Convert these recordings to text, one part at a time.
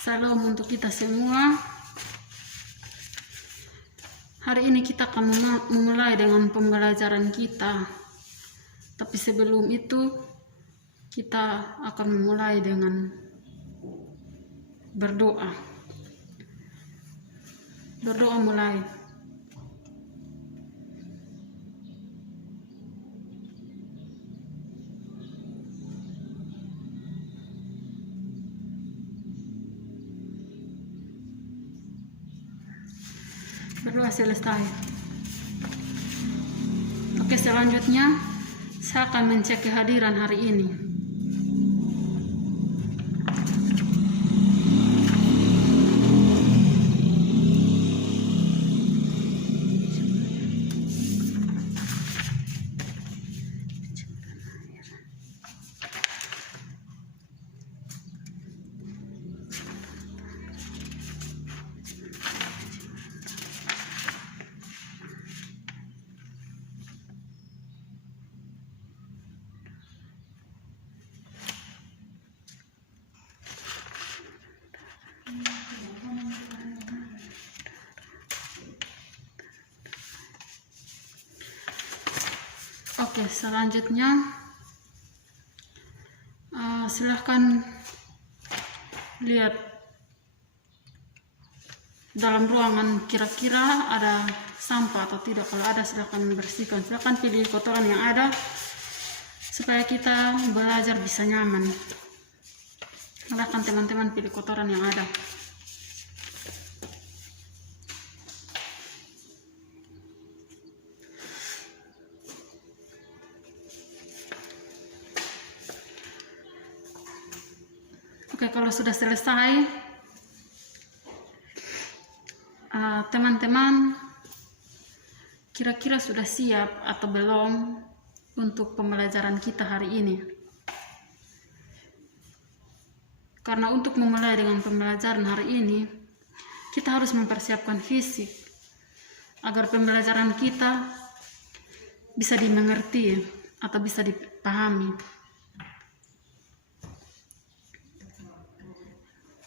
Salam untuk kita semua. Hari ini kita akan memulai dengan pembelajaran kita. Tapi sebelum itu, kita akan memulai dengan berdoa. Berdoa mulai. Berdoa selesai. Oke, selanjutnya saya akan mencek kehadiran hari ini. Oke, selanjutnya silahkan lihat dalam ruangan, kira-kira ada sampah atau tidak. Kalau ada, silahkan bersihkan. Silahkan pilih kotoran yang ada supaya kita belajar bisa nyaman. Silahkan teman-teman pilih kotoran yang ada. Oke, kalau sudah selesai, teman-teman kira-kira sudah siap atau belum untuk pembelajaran kita hari ini? Karena untuk memulai dengan pembelajaran hari ini, kita harus mempersiapkan fisik agar pembelajaran kita bisa dimengerti atau bisa dipahami.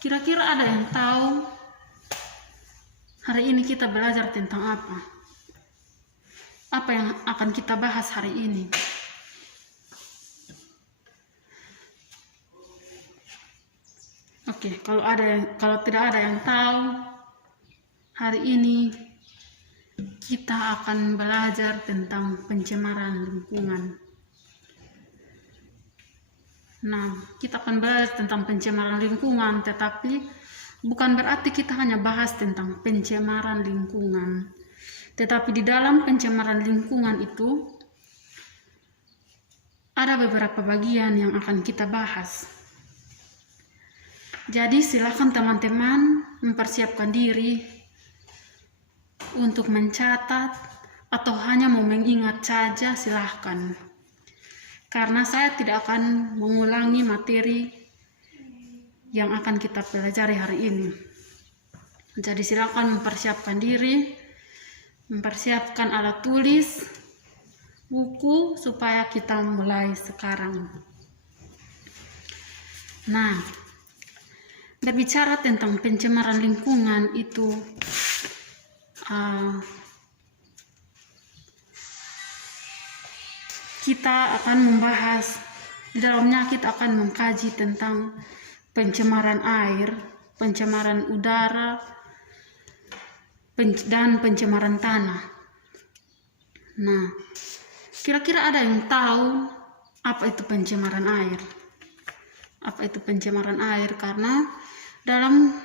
Kira-kira ada yang tahu hari ini kita belajar tentang apa? Apa yang akan kita bahas hari ini? Oke, kalau tidak ada yang tahu, hari ini kita akan belajar tentang pencemaran lingkungan. Nah, kita akan belajar tentang pencemaran lingkungan, tetapi bukan berarti kita hanya bahas tentang pencemaran lingkungan. Tetapi di dalam pencemaran lingkungan itu ada beberapa bagian yang akan kita bahas. Jadi silakan teman-teman mempersiapkan diri untuk mencatat atau hanya mau mengingat saja, silahkan. Karena saya tidak akan mengulangi materi yang akan kita pelajari hari ini. Jadi silakan mempersiapkan diri, mempersiapkan alat tulis, buku, supaya kita mulai sekarang. Nah, berbicara tentang pencemaran lingkungan itu kita akan membahas, di dalamnya kita akan mengkaji tentang pencemaran air, pencemaran udara, dan pencemaran tanah. Nah, kira-kira ada yang tahu apa itu pencemaran air? Apa itu pencemaran air? Karena dalam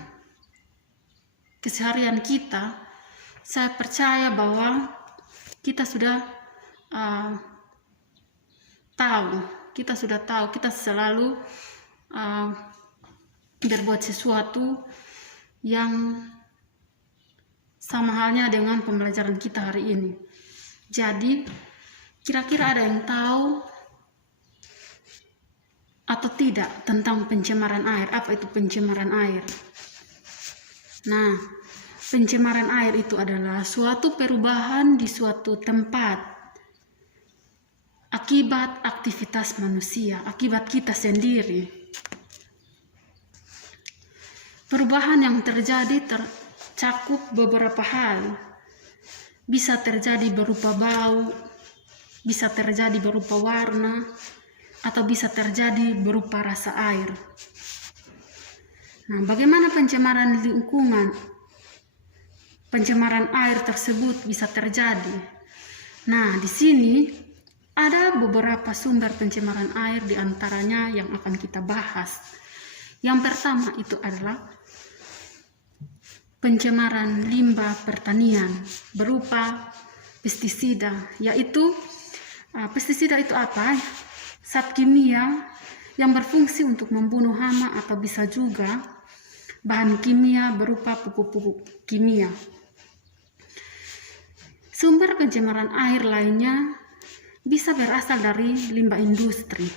keseharian kita, saya percaya bahwa kita sudah tahu, kita selalu berbuat sesuatu yang sama halnya dengan pembelajaran kita hari ini. Jadi, kira-kira ada yang tahu atau tidak tentang pencemaran air? Apa itu pencemaran air? Nah, pencemaran air itu adalah suatu perubahan di suatu tempat akibat aktivitas manusia, akibat kita sendiri. Perubahan yang terjadi tercakup beberapa hal. Bisa terjadi berupa bau, bisa terjadi berupa warna, atau bisa terjadi berupa rasa air. Nah, bagaimana pencemaran lingkungan? Pencemaran air tersebut bisa terjadi. Nah, di sini ada beberapa sumber pencemaran air, di antaranya yang akan kita bahas. Yang pertama itu adalah pencemaran limbah pertanian berupa pestisida, yaitu pestisida itu apa? Zat kimia yang berfungsi untuk membunuh hama, atau bisa juga bahan kimia berupa pupuk-pupuk kimia. Sumber pencemaran air lainnya bisa berasal dari limbah industri,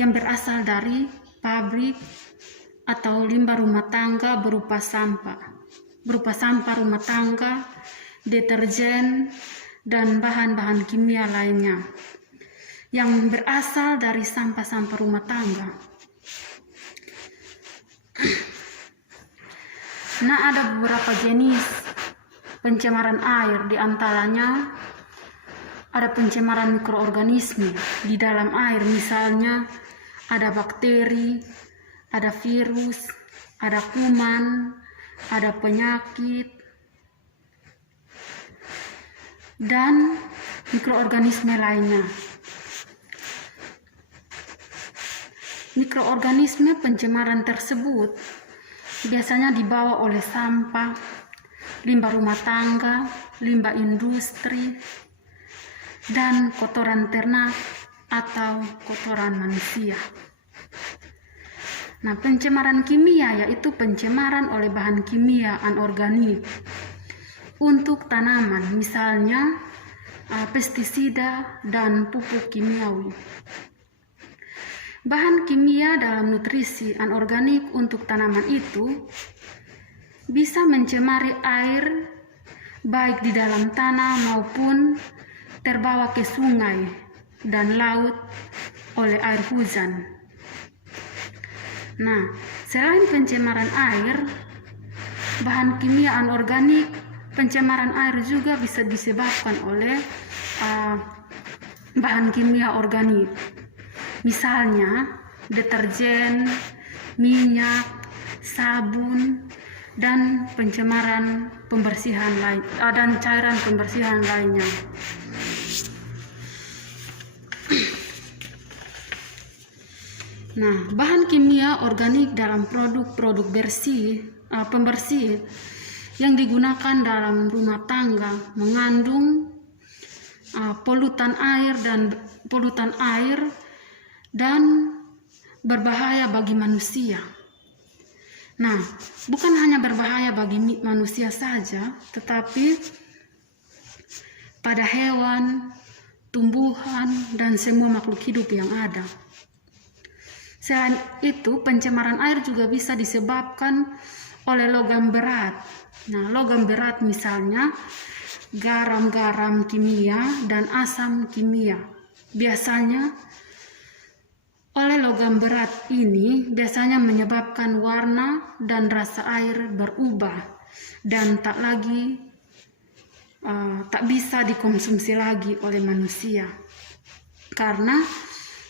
yang berasal dari pabrik, atau limbah rumah tangga berupa sampah rumah tangga, deterjen, dan bahan-bahan kimia lainnya yang berasal dari sampah-sampah rumah tangga. Nah, ada beberapa jenis pencemaran air, di antaranya ada pencemaran mikroorganisme di dalam air, misalnya ada bakteri, ada virus, ada kuman, ada penyakit, dan mikroorganisme lainnya. Mikroorganisme pencemaran tersebut biasanya dibawa oleh sampah, limbah rumah tangga, limbah industri, dan kotoran ternak atau kotoran manusia. Nah, pencemaran kimia yaitu pencemaran oleh bahan kimia anorganik untuk tanaman, misalnya pestisida dan pupuk kimiawi. Bahan kimia dalam nutrisi anorganik untuk tanaman itu bisa mencemari air, baik di dalam tanah maupun terbawa ke sungai dan laut oleh air hujan. Nah, selain pencemaran air, bahan kimia anorganik, pencemaran air juga bisa disebabkan oleh bahan kimia organik. Misalnya, deterjen, minyak, sabun, dan pencemaran pembersihan lain, dan cairan pembersihan lainnya. Nah, bahan kimia organik dalam produk-produk pembersih yang digunakan dalam rumah tangga mengandung polutan air dan berbahaya bagi manusia. Nah, bukan hanya berbahaya bagi manusia saja, tetapi pada hewan, tumbuhan, dan semua makhluk hidup yang ada. Selain itu, pencemaran air juga bisa disebabkan oleh logam berat. Nah, logam berat misalnya garam-garam kimia dan asam kimia. Biasanya oleh logam berat ini biasanya menyebabkan warna dan rasa air berubah dan tak bisa dikonsumsi lagi oleh manusia, karena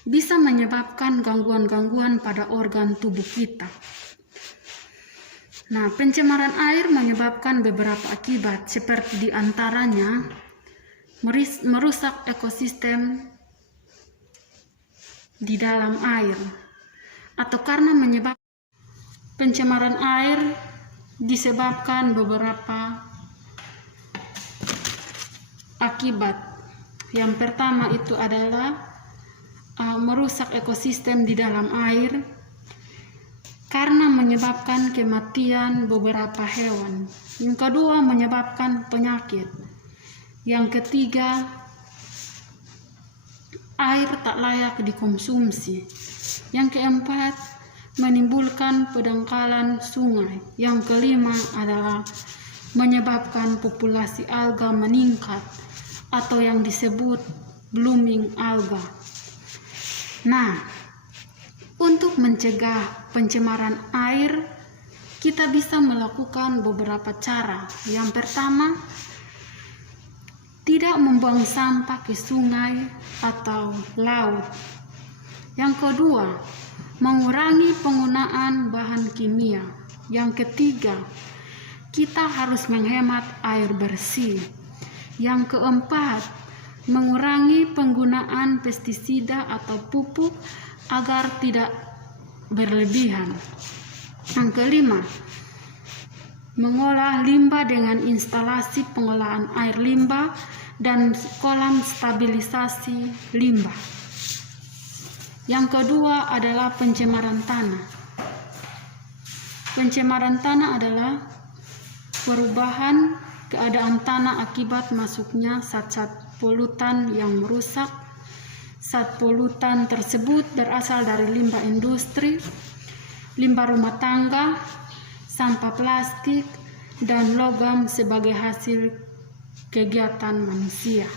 bisa menyebabkan gangguan-gangguan pada organ tubuh kita. Nah, pencemaran air menyebabkan beberapa akibat, seperti diantaranya merusak ekosistem di dalam air, atau karena menyebabkan pencemaran air disebabkan beberapa akibat. Yang pertama itu adalah merusak ekosistem di dalam air karena menyebabkan kematian beberapa hewan. Yang kedua, menyebabkan penyakit. Yang ketiga, air tak layak dikonsumsi. Yang keempat, menimbulkan pendangkalan sungai. Yang kelima adalah menyebabkan populasi alga meningkat atau yang disebut blooming alga. Nah, untuk mencegah pencemaran air kita bisa melakukan beberapa cara. Yang pertama, tidak membuang sampah ke sungai atau laut. Yang kedua, mengurangi penggunaan bahan kimia. Yang ketiga, kita harus menghemat air bersih. Yang keempat, mengurangi penggunaan pestisida atau pupuk agar tidak berlebihan. Yang kelima, mengolah limbah dengan instalasi pengolahan air limbah dan kolam stabilisasi limbah. Yang kedua adalah pencemaran tanah. Pencemaran tanah adalah perubahan keadaan tanah akibat masuknya zat-zat polutan yang merusak. Zat polutan tersebut berasal dari limbah industri, limbah rumah tangga, sampah plastik, dan logam sebagai hasil kegiatan manusia.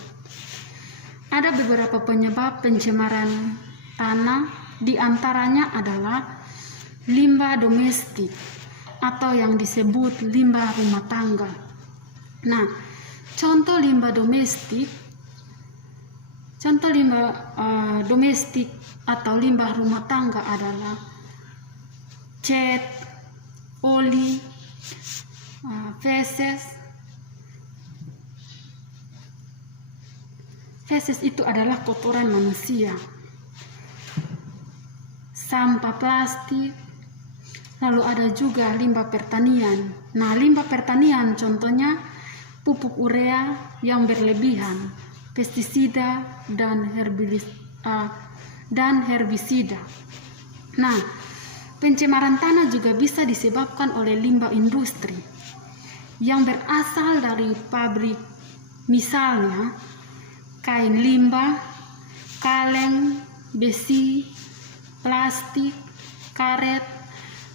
Ada beberapa penyebab pencemaran tanah, di antaranya adalah limbah domestik atau yang disebut limbah rumah tangga. Nah, contoh limbah domestik atau limbah rumah tangga adalah cat, oli, feses. Feses itu adalah kotoran manusia. Sampah plastik, lalu ada juga limbah pertanian. Nah, limbah pertanian contohnya pupuk urea yang berlebihan, pestisida dan herbisida. Nah, pencemaran tanah juga bisa disebabkan oleh limbah industri yang berasal dari pabrik, misalnya kain limbah, kaleng, besi, plastik, karet,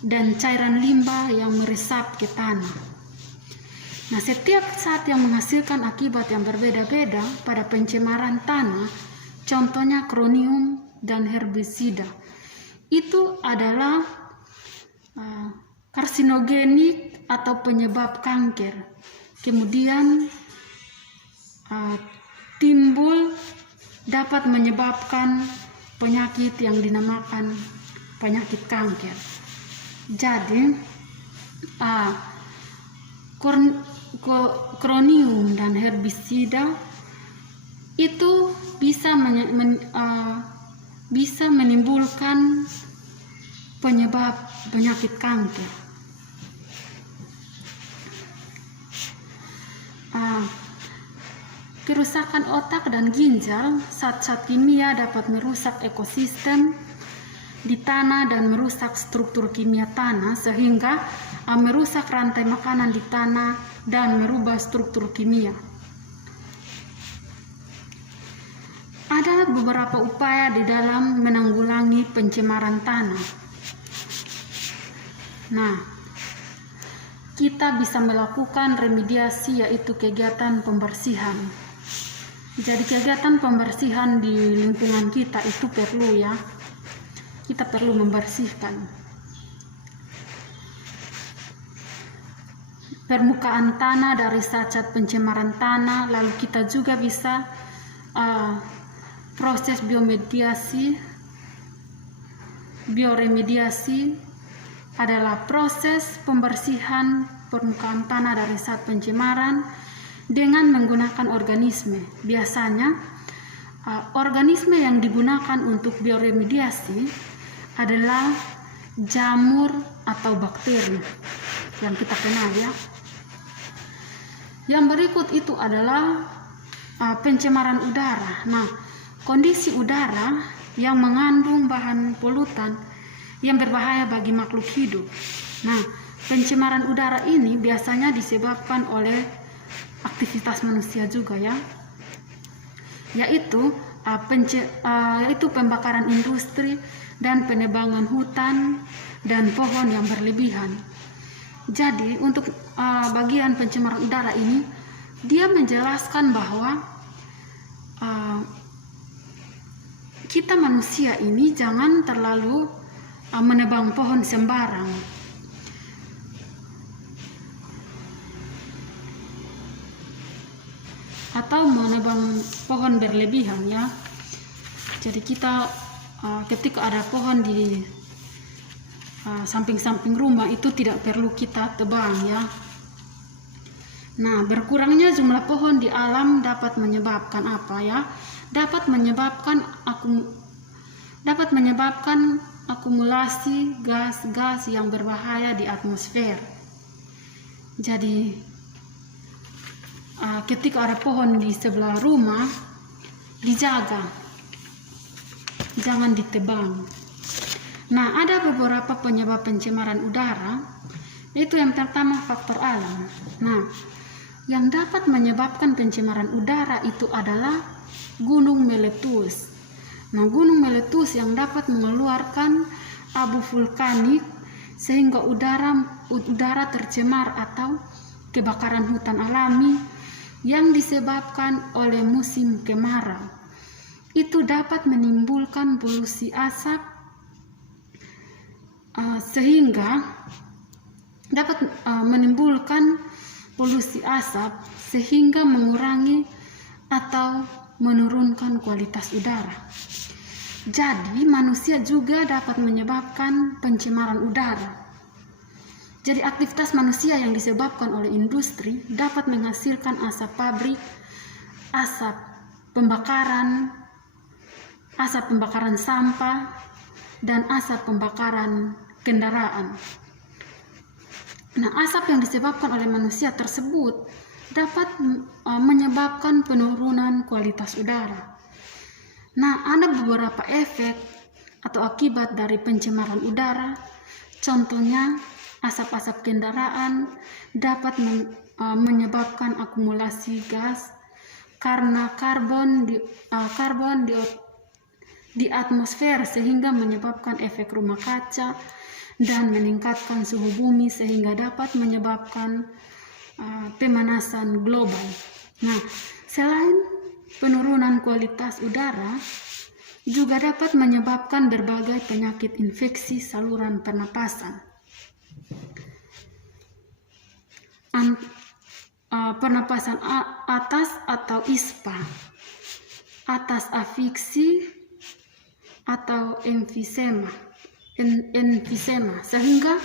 dan cairan limbah yang meresap ke tanah. Nah, setiap zat yang menghasilkan akibat yang berbeda-beda pada pencemaran tanah, contohnya kronium dan herbisida, itu adalah karsinogenik atau penyebab kanker. Kemudian dapat menyebabkan penyakit yang dinamakan penyakit kanker. Jadi kronium dan herbisida itu bisa menimbulkan penyebab penyakit kanker. Kerusakan otak dan ginjal, zat-zat kimia dapat merusak ekosistem di tanah dan merusak struktur kimia tanah sehingga merusak rantai makanan di tanah dan merubah struktur kimia. Ada beberapa upaya di dalam menanggulangi pencemaran tanah. Nah, kita bisa melakukan remediasi, yaitu kegiatan pembersihan. Jadi kegiatan pembersihan di lingkungan kita itu perlu ya. Kita perlu membersihkan permukaan tanah dari zat-zat pencemaran tanah. Lalu kita juga bisa proses bioremediasi adalah proses pembersihan permukaan tanah dari zat pencemaran dengan menggunakan organisme. Biasanya organisme yang digunakan untuk bioremediasi adalah jamur atau bakteri yang kita kenal ya. Yang berikut itu adalah pencemaran udara. Nah, kondisi udara yang mengandung bahan polutan yang berbahaya bagi makhluk hidup. Nah, pencemaran udara ini biasanya disebabkan oleh aktivitas manusia juga ya, yaitu pembakaran industri dan penebangan hutan dan pohon yang berlebihan. Jadi untuk bagian pencemaran udara ini, dia menjelaskan bahwa kita manusia ini jangan terlalu menebang pohon sembarang. atau menebang pohon berlebihan ya. Jadi kita ketika ada pohon di samping-samping rumah itu tidak perlu kita tebang ya. Nah, berkurangnya jumlah pohon di alam dapat menyebabkan apa ya? Dapat menyebabkan akumulasi gas-gas yang berbahaya di atmosfer. Jadi ketika ada pohon di sebelah rumah, dijaga, jangan ditebang. Nah, ada beberapa penyebab pencemaran udara, yaitu yang pertama faktor alam. Nah, yang dapat menyebabkan pencemaran udara itu adalah gunung meletus. Nah, gunung meletus yang dapat mengeluarkan abu vulkanik sehingga udara tercemar atau kebakaran hutan alami yang disebabkan oleh musim kemarau. Itu dapat menimbulkan polusi asap sehingga mengurangi atau menurunkan kualitas udara. Jadi manusia juga dapat menyebabkan pencemaran udara. Jadi aktivitas manusia yang disebabkan oleh industri dapat menghasilkan asap pabrik, asap pembakaran sampah, dan asap pembakaran kendaraan. Nah, asap yang disebabkan oleh manusia tersebut dapat menyebabkan penurunan kualitas udara. Nah, ada beberapa efek atau akibat dari pencemaran udara. Contohnya, asap-asap kendaraan dapat menyebabkan akumulasi gas karena karbon di atmosfer sehingga menyebabkan efek rumah kaca dan meningkatkan suhu bumi sehingga dapat menyebabkan pemanasan global. Nah, selain penurunan kualitas udara juga dapat menyebabkan berbagai penyakit infeksi saluran pernapasan. Pernapasan atas atau ISPA, atas afiksi atau emfisema sehingga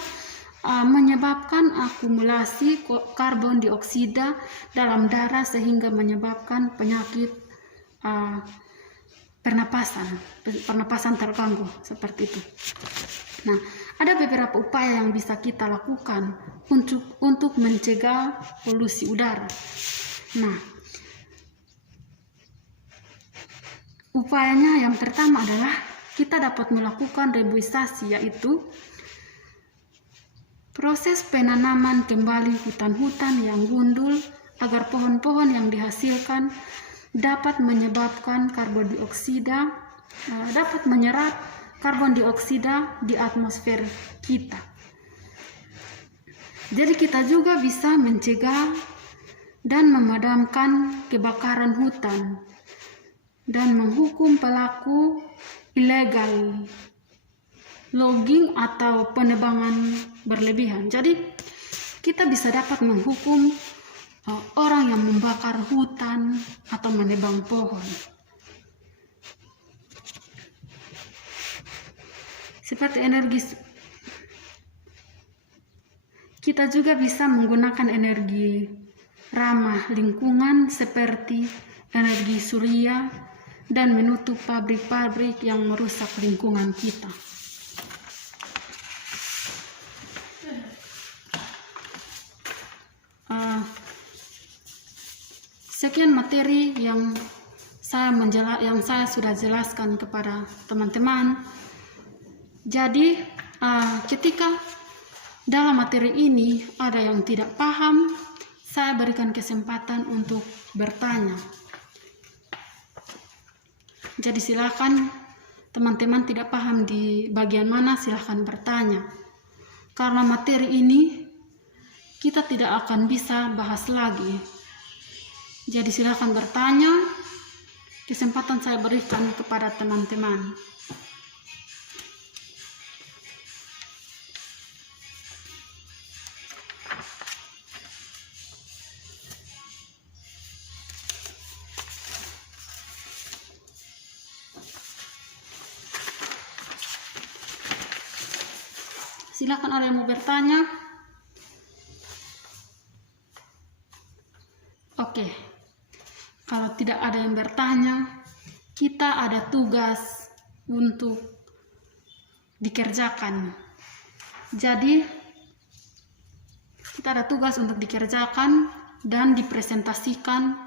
menyebabkan akumulasi karbon dioksida dalam darah sehingga menyebabkan penyakit pernapasan terganggu seperti itu. Nah, ada beberapa upaya yang bisa kita lakukan untuk mencegah polusi udara. Nah, upayanya yang pertama adalah kita dapat melakukan reboisasi, yaitu proses penanaman kembali hutan-hutan yang gundul agar pohon-pohon yang dihasilkan dapat menyebabkan dapat menyerap karbon dioksida di atmosfer kita. Jadi kita juga bisa mencegah dan memadamkan kebakaran hutan dan menghukum pelaku ilegal logging atau penebangan berlebihan. Jadi kita bisa dapat menghukum orang yang membakar hutan atau menebang pohon. Seperti energi, kita juga bisa menggunakan energi ramah lingkungan seperti energi surya dan menutup pabrik-pabrik yang merusak lingkungan kita. Sekian materi yang saya sudah jelaskan kepada teman-teman. Jadi ketika dalam materi ini ada yang tidak paham, saya berikan kesempatan untuk bertanya. Jadi silakan teman-teman tidak paham di bagian mana, silakan bertanya. Karena materi ini kita tidak akan bisa bahas lagi. Jadi silakan bertanya. Kesempatan saya berikan kepada teman-teman. Silakan ada yang mau bertanya. Oke, kalau tidak ada yang bertanya, kita ada tugas untuk dikerjakan. Jadi, kita ada tugas untuk dikerjakan dan dipresentasikan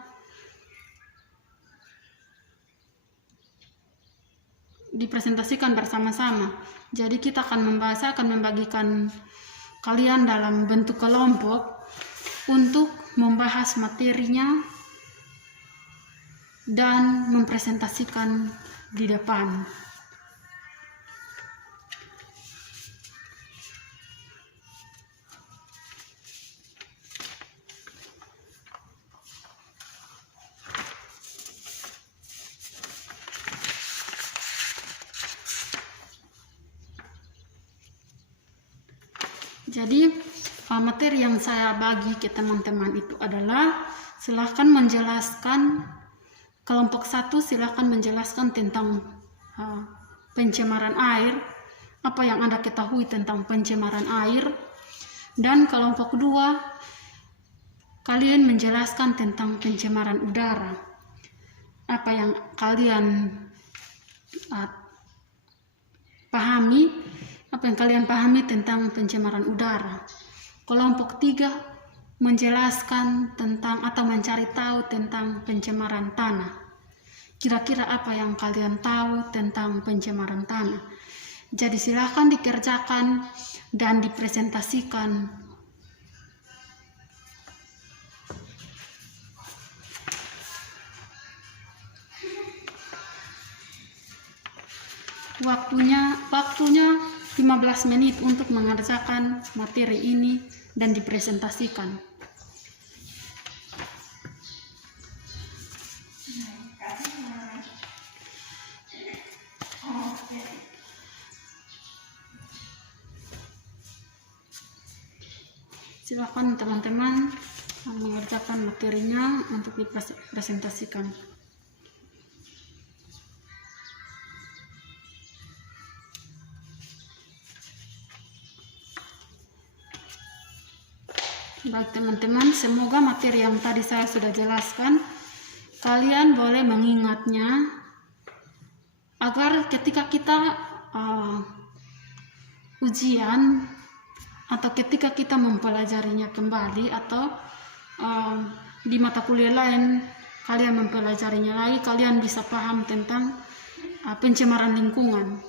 bersama-sama. Jadi kita akan membagikan kalian dalam bentuk kelompok untuk membahas materinya dan mempresentasikan di depan. Jadi materi yang saya bagi ke teman-teman itu adalah silahkan menjelaskan, kelompok 1 silahkan menjelaskan tentang pencemaran air, apa yang Anda ketahui tentang pencemaran air, dan kelompok 2 kalian menjelaskan tentang pencemaran udara, apa yang kalian pahami tentang pencemaran udara. Kelompok 3 menjelaskan tentang atau mencari tahu tentang pencemaran tanah. Kira-kira apa yang kalian tahu tentang pencemaran tanah? Jadi silahkan dikerjakan dan dipresentasikan. Waktunya 15 menit untuk mengerjakan materi ini dan dipresentasikan. Silakan teman-teman mengerjakan materinya untuk dipresentasikan. Baik teman-teman, semoga materi yang tadi saya sudah jelaskan kalian boleh mengingatnya agar ketika kita ujian atau ketika kita mempelajarinya kembali atau di mata kuliah lain kalian mempelajarinya lagi, kalian bisa paham tentang pencemaran lingkungan.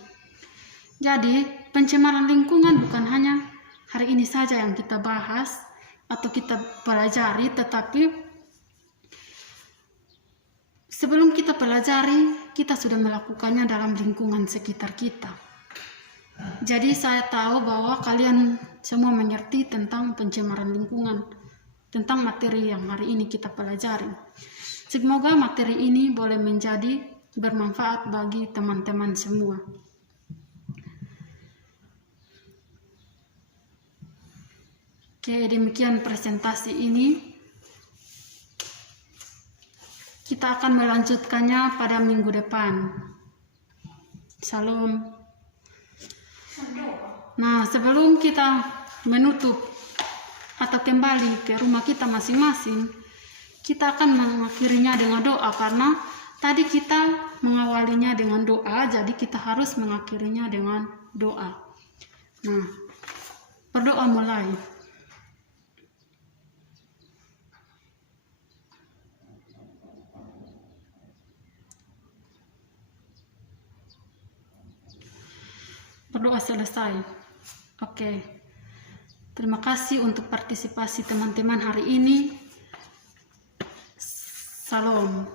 Jadi pencemaran lingkungan bukan hanya hari ini saja yang kita bahas atau kita pelajari, tetapi sebelum kita pelajari, kita sudah melakukannya dalam lingkungan sekitar kita. Jadi saya tahu bahwa kalian semua mengerti tentang pencemaran lingkungan, tentang materi yang hari ini kita pelajari. Semoga materi ini boleh menjadi bermanfaat bagi teman-teman semua. Oke, demikian presentasi ini. Kita akan melanjutkannya pada minggu depan. Salam. Nah, sebelum kita menutup atau kembali ke rumah kita masing-masing, kita akan mengakhirinya dengan doa, karena tadi kita mengawalinya dengan doa, jadi kita harus mengakhirinya dengan doa. Nah, berdoa mulai. Berdoa selesai. Oke. Terima kasih untuk partisipasi teman-teman hari ini. Salam.